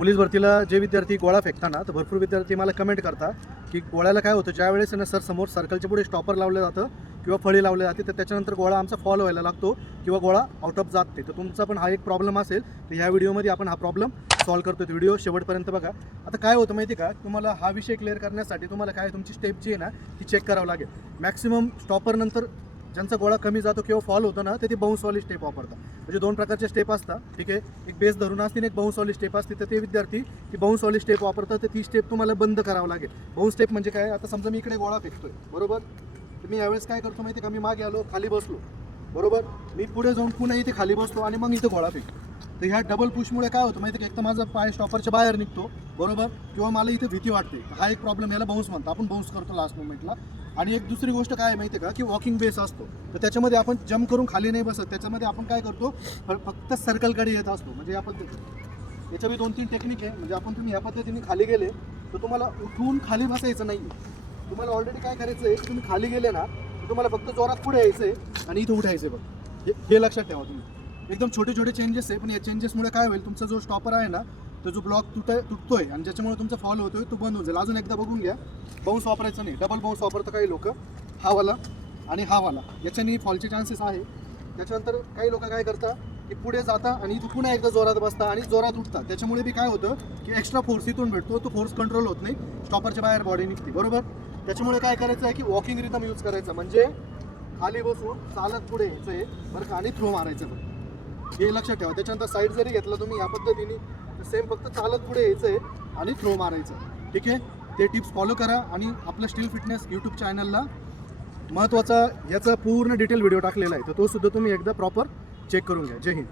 Police भरतीला जे विद्यार्थी गोळा फेकताना तर भरपूर विद्यार्थी मला कमेंट करता की गोळ्याला काय होतं, ज्या वेळेस ना सर समोर सर्कलच्या पुढे स्टॉपर लावलं जातं किंवा फळी लावली जाते तर त्याच्यानंतर गोळा आमचा फॉल व्हायला लागतो किंवा गोळा आउट ऑफ जाते. तर तुमचा पण हा एक प्रॉब्लेम असेल तर ह्या व्हिडिओमध्ये आपण हा प्रॉब्लेम सॉल्व्ह करतो. व्हिडिओ शेवटपर्यंत बघा. आता काय होतं माहिती का, तुम्हाला हा विषय क्लिअर करण्यासाठी तुम्हाला काय तुमची स्टेप जी आहे ना ती चेक करावं लागेल. मॅक्सिमम स्टॉपरनंतर ज्यांचा गोळा कमी जातो किंवा फॉल होतो ना तर ते बाउन्सवाली स्टेप वापरतात. म्हणजे दोन प्रकारचे स्टेप असतात, ठीक आहे. एक बेस धरून असते आणि एक बाउन्सवाली स्टेप असते. तर ते विद्यार्थी ती बाउन्सवाली स्टेप वापरतात. तर ती स्टेप तुम्हाला बंद करावं लागेल. बाउन्स स्टेप म्हणजे काय, आता समजा मी इकडे गोळा फेकतोय बरोबर, तर मी यावेळेस काय करतो माहिती का, मी मागे आलो खाली बसलो बरोबर, मी पुढे जाऊन पुन्हा इथे खाली बसतो आणि मग इथे गोळा फेकतो. तर ह्या डबल पुशमुळे काय होतं माहिती का, एक तर माझा पाय स्टॉपरच्या बाहेर निघतो बरोबर, किंवा मला इथे भीती वाटते. हा एक प्रॉब्लेम, याला बाउन्स म्हणतो आपण, बाउन्स करतो लास्ट मोमेंटला. आणि एक दुसरी गोष्ट काय माहिती आहे का, की वॉकिंग बेस असतो तर त्याच्यामध्ये आपण जम्प करून खाली नाही बसत. त्याच्यामध्ये आपण काय करतो, फक्त सर्कलकडे येत असतो. म्हणजे या पद्धतीने याच्या बी 2-3 टेक्निक आहे. म्हणजे आपण तुम्ही ह्या पद्धतीने खाली गेले तर तुम्हाला उठून खाली बसायचं नाही. तुम्हाला ऑलरेडी काय करायचं आहे, तुम्ही खाली गेले ना तर तुम्हाला फक्त जोरात पुढे यायचं आहे आणि इथं उठायचं आहे बघ. हे लक्षात ठेवा तुम्ही. एकदम छोटे छोटे चेंजेस आहे, पण या चेंजेसमुळे काय होईल, तुमचा जो स्टॉपर आहे ना तो जो ब्लॉक तुटतोय आणि ज्याच्यामुळे तुमचा फॉल होतोय तो बंद होऊन जाईल. अजून एकदा बघून घ्या, बाउन्स वापरायचं नाही, डबल बाउन्स वापरतं काही लोक, हा वाला आणि हा वाला, याच्याने फॉलचे चान्सेस आहे. त्याच्यानंतर काही लोक काय करतात की पुढे जाता आणि इथं पुन्हा एकदा जोरात बसता आणि जोरात उठतात. त्याच्यामुळे बी काय होतं की एक्स्ट्रा फोर्स इथून भेटतो, तो फोर्स कंट्रोल होत नाही, स्टॉपरच्या बाहेर बॉडी निघते बरोबर. त्याच्यामुळे काय करायचं आहे की वॉकिंग रिदम यूज करायचं. म्हणजे खाली बसून चालत पुढे यायचं आहे बरं का, आणि थ्रो मारायचं बरं, हे लक्षात ठेवा. त्याच्यानंतर साईड जरी घेतला तुम्ही या पद्धतीने तर सेम फक्त चालत पुढे यायचं आहे आणि थ्रो मारायचं, ठीक आहे. ते टिप्स फॉलो करा आणि आपलं स्टील फिटनेस यूट्यूब चॅनलला महत्त्वाचा याचा पूर्ण डिटेल व्हिडिओ टाकलेला आहे, तर तो सुद्धा तुम्ही एकदा प्रॉपर चेक करून घ्या. जय हिंद.